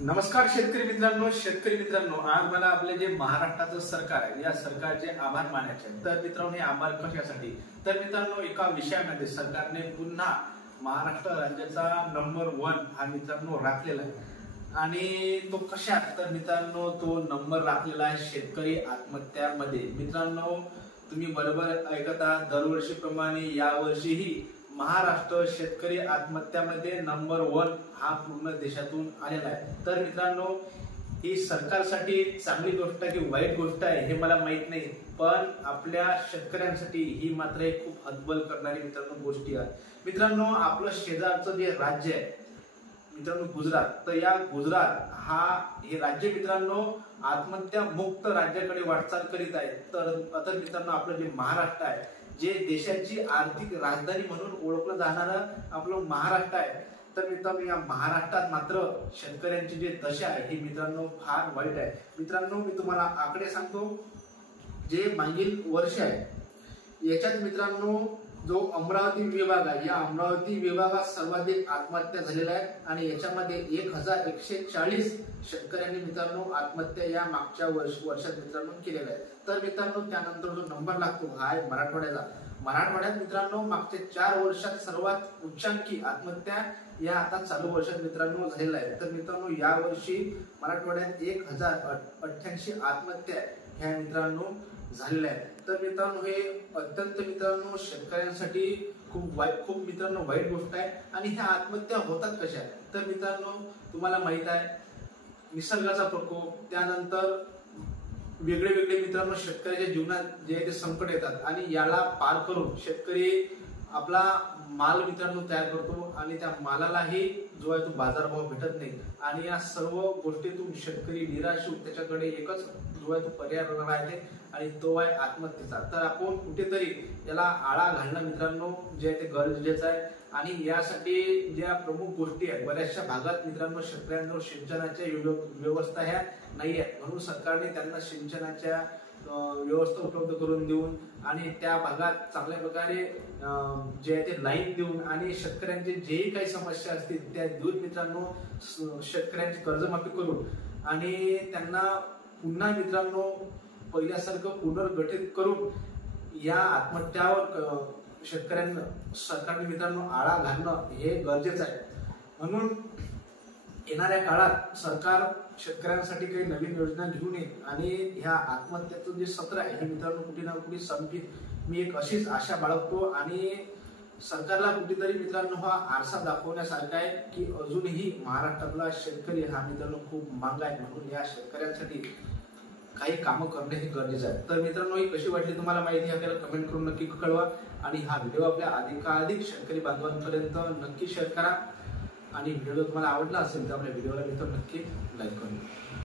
नमस्कार शेतकरी मित्रांनो, आज मला आपले जे महाराष्ट्राचं सरकार आहे या सरकारचे आभार मानायचे आहेत। तर मित्रांनो, हे आभार कशासाठी? तर मित्रांनो, एका विषयामध्ये सरकारने पुन्हा महाराष्ट्र राज्याचा नंबर 1 हा मित्रांनो राखलेला आहे। आणि तो कशात? तर मित्रांनो, तो नंबर राखलेला आहे शेतकरी आत्महत्यामध्ये। मित्रांनो, तुम्ही बरोबर ऐकता, दरवर्षीप्रमाणे यावर्षीही महाराष्ट्र शेतकरी आत्महत्यामध्ये नंबर 1 हा पूर्ण देशातून आलेला आहे। तर मित्रांनो, ही सरकारसाठी चांगली गोष्ट आहे की वाईट गोष्ट आहे हे मला माहित नाही, पण आपल्या शेतकऱ्यांसाठी ही मात्र एक खूप हतबल करणारी मित्रांनो गोष्टी आहे। मित्रांनो, आपलं शेजारचं जे राज्य आहे मित्रांनो गुजरात, तर या गुजरात हे राज्य मित्रांनो आत्महत्या मुक्त राज्याकडे वाटचाल करीत आहे। तर मित्रांनो, आपलं जे महाराष्ट्र आहे, जे देशाची आर्थिक राजधानी म्हणून ओळखलं जाणारं आपलं महाराष्ट्र आहे, तर मित्रांनो या महाराष्ट्रात मात्र शेतकऱ्यांची जी दशा आहे ही मित्रांनो फार वाईट आहे। मित्रांनो, मी तुम्हाला आकडे सांगतो, जे मागील वर्ष आहे याच्यात मित्रांनो जो अमरावती विभाग आहे, या अमरावती विभागात सर्वाधिक आत्महत्या झालेल्या आहे आणि याच्यामध्ये 1140 शेतकऱ्यांनी मित्रांनो आत्महत्या या मागच्या वर्षात मित्रांनो केलेल्या आहे। तर मित्रांनो, त्यानंतर जो नंबर लागतो हा आहे मराठवाड्यात मित्रांनो मागच्या 4 वर्षात सर्वात उच्चांकी आत्महत्या या आता चालू वर्षात मित्रांनो झालेल्या आहे। तर मित्रांनो, या वर्षी मराठवाड्यात 1088 आत्महत्या ह्या मित्रांनो झालेल्या आहेत। तर मित्रांनो, हे अत्यंत मित्रांनो शेतकऱ्यांसाठी खूप मित्रांनो वाईट गोष्ट आहे। आणि ह्या आत्महत्या होतात कशा? तर मित्रांनो, तुम्हाला माहित आहे, निसर्गाचा प्रकोप, त्यानंतर वेगळे मित्रांनो शेतकऱ्याच्या जीवनात जे आहे ते संकट येतात आणि याला पार करून शेतकरी आपला माल मित्रांनो तयार करतो आणि त्या मालालाही जो आहे तो बाजारभाव भेटत नाही आणि या सर्व गोष्टीतून शेतकरी निराश होऊन त्याच्याकडे एकच जो आहे तो पर्याय राहते आणि तो आहे आत्महत्येचा। तर आपण कुठेतरी याला आळा घालणं मित्रांनो जे आहे ते गरजेचं आहे आणि यासाठी ज्या प्रमुख गोष्टी आहेत, बऱ्याचशा भागात मित्रांनो शेतकऱ्यांवर सिंचनाच्या व्यवस्था ह्या नाही आहेत, म्हणून सरकारने त्यांना सिंचनाच्या व्यवस्था उपलब्ध करून देऊन आणि त्या भागात चांगल्या प्रकारे जे आहे ते लाईन देऊन आणि शेतकऱ्यांचे जेही काही समस्या असतील त्या दूर मित्रांनो शेतकऱ्यांची कर्जमाफी करून आणि त्यांना पुन्हा मित्रांनो पहिल्यासारखं पुनर्गठित करून या आत्महत्यावर सरकारने मित्रांनो आळा घालणं हे गरजेचं आहे। म्हणून येणाऱ्या काळात सरकार शेतकऱ्यांसाठी काही नवीन योजना घेऊन येईल आणि ह्या आत्महत्याचं जे सत्र आहे हे मित्रांनो कुठे ना कुठे संपतील, मी एक अशीच आशा बाळगतो। आणि सरकारला कुठेतरी मित्रांनो हा आरसा दाखवण्यासारखा आहे की अजूनही महाराष्ट्रातला शेतकरी हा मित्रांनो खूप मांग आहे, म्हणून या शेतकऱ्यांसाठी काही कामं करणे हे गरजेचं आहे। तर मित्रांनो, ही कशी वाटली तुम्हाला माहिती आपल्याला कमेंट करून नक्की कळवा आणि हा व्हिडिओ आपल्या अधिकाधिक शेतकरी बांधवांपर्यंत नक्की शेअर करा आणि व्हिडिओ तुम्हाला आवडला असेल तर आपल्या व्हिडिओला नक्की लाईक करा।